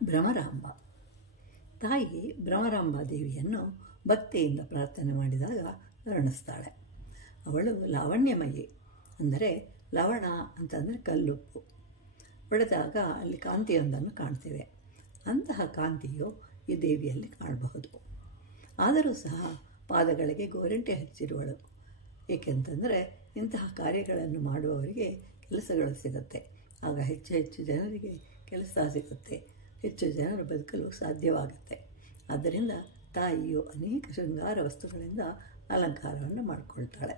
ಭ್ರಮರಾಂಬ. ತಾಯಿ ಭ್ರಮರಾಂಬ ದೇವಿಯನ್ನು ಭಕ್ತಿಯಿಂದ ಪ್ರಾರ್ಥನೆ ಮಾಡಿದಾಗ ವರ್ಣಿಸ್ತಾಳೆ. ಅವಳು ಲಾವಣ್ಯಮಯಿ, ಅಂದರೆ ಲವಣ ಅಂತಂದರೆ ಕಲ್ಲುಪ್ಪು. ಹೊಡೆದಾಗ ಅಲ್ಲಿ ಕಾಂತಿಯೊಂದನ್ನು ಕಾಣ್ತೇವೆ. ಅಂತಹ ಕಾಂತಿಯು ಈ ದೇವಿಯಲ್ಲಿ ಕಾಣಬಹುದು. ಆದರೂ ಸಹ ಪಾದಗಳಿಗೆ ಗೋರಂಟೆ ಹಚ್ಚಿರುವಳು. ಏಕೆಂತಂದರೆ ಇಂತಹ ಕಾರ್ಯಗಳನ್ನು ಮಾಡುವವರಿಗೆ ಕೆಲಸಗಳು ಸಿಗುತ್ತೆ. ಆಗ ಹೆಚ್ಚು ಹೆಚ್ಚು ಜನರಿಗೆ ಕೆಲಸ ಸಿಗುತ್ತೆ, ಹೆಚ್ಚು ಜನರು ಬದುಕಲು ಸಾಧ್ಯವಾಗುತ್ತೆ. ಆದ್ದರಿಂದ ತಾಯಿಯು ಅನೇಕ ಶೃಂಗಾರ ವಸ್ತುಗಳಿಂದ ಅಲಂಕಾರವನ್ನು ಮಾಡಿಕೊಳ್ತಾಳೆ.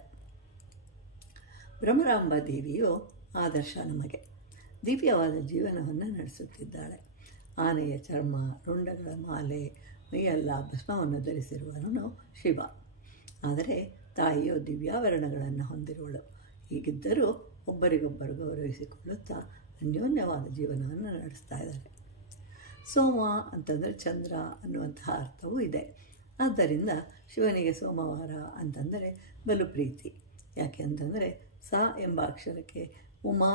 ಭ್ರಮರಾಂಬ ದೇವಿಯು ಆದರ್ಶ ನಮಗೆ. ದಿವ್ಯವಾದ ಜೀವನವನ್ನು ನಡೆಸುತ್ತಿದ್ದಾಳೆ. ಆನೆಯ ಚರ್ಮ, ರುಂಡಗಳ ಮಾಲೆ, ಮೈಯೆಲ್ಲ ಭಸ್ಮವನ್ನು ಧರಿಸಿರುವವನು ಶಿವ. ಆದರೆ ತಾಯಿಯು ದಿವ್ಯಾಭರಣಗಳನ್ನು ಹೊಂದಿರುವಳು. ಹೀಗಿದ್ದರೂ ಒಬ್ಬರಿಗೊಬ್ಬರು ಗೌರವಿಸಿಕೊಳ್ಳುತ್ತಾ ಅನ್ಯೋನ್ಯವಾದ ಜೀವನವನ್ನು ನಡೆಸ್ತಾ ಇದ್ದಾರೆ. ಸೋಮ ಅಂತಂದರೆ ಚಂದ್ರ ಅನ್ನುವಂತಹ ಅರ್ಥವೂ ಇದೆ. ಆದ್ದರಿಂದ ಶಿವನಿಗೆ ಸೋಮವಾರ ಅಂತಂದರೆ ಬಲು ಪ್ರೀತಿ. ಯಾಕೆ ಅಂತಂದರೆ ಸ ಎಂಬ ಅಕ್ಷರಕ್ಕೆ ಉಮಾ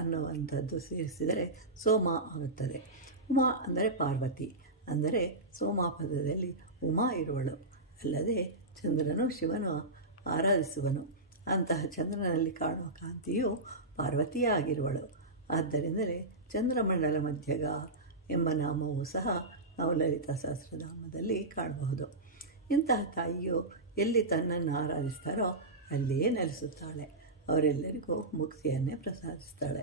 ಅನ್ನುವಂಥದ್ದು ಸೇರಿಸಿದರೆ ಸೋಮ ಆಗುತ್ತದೆ. ಉಮಾ ಅಂದರೆ ಪಾರ್ವತಿ, ಅಂದರೆ ಸೋಮ ಪದದಲ್ಲಿ ಉಮಾ ಇರುವಳು. ಅಲ್ಲದೆ ಚಂದ್ರನು ಶಿವನು ಆರಾಧಿಸುವನು. ಅಂತಹ ಚಂದ್ರನಲ್ಲಿ ಕಾಣುವ ಕಾಂತಿಯು ಪಾರ್ವತಿಯೇ ಆಗಿರುವಳು. ಆದ್ದರಿಂದಲೇ ಚಂದ್ರಮಂಡಲ ಮಧ್ಯಗ ಎಂಬ ನಾಮವೂ ಸಹ ನಾವು ಲಲಿತಾ ಸಹಸ್ರನಾಮದಲ್ಲಿ ಕಾಣಬಹುದು. ಇಂತಹ ತಾಯಿಯು ಎಲ್ಲಿ ತನ್ನನ್ನು ಆರಾಧಿಸ್ತಾರೋ ಅಲ್ಲಿಯೇ ನೆಲೆಸುತ್ತಾಳೆ. ಅವರೆಲ್ಲರಿಗೂ ಮುಕ್ತಿಯನ್ನೇ ಪ್ರಸಾದಿಸ್ತಾಳೆ.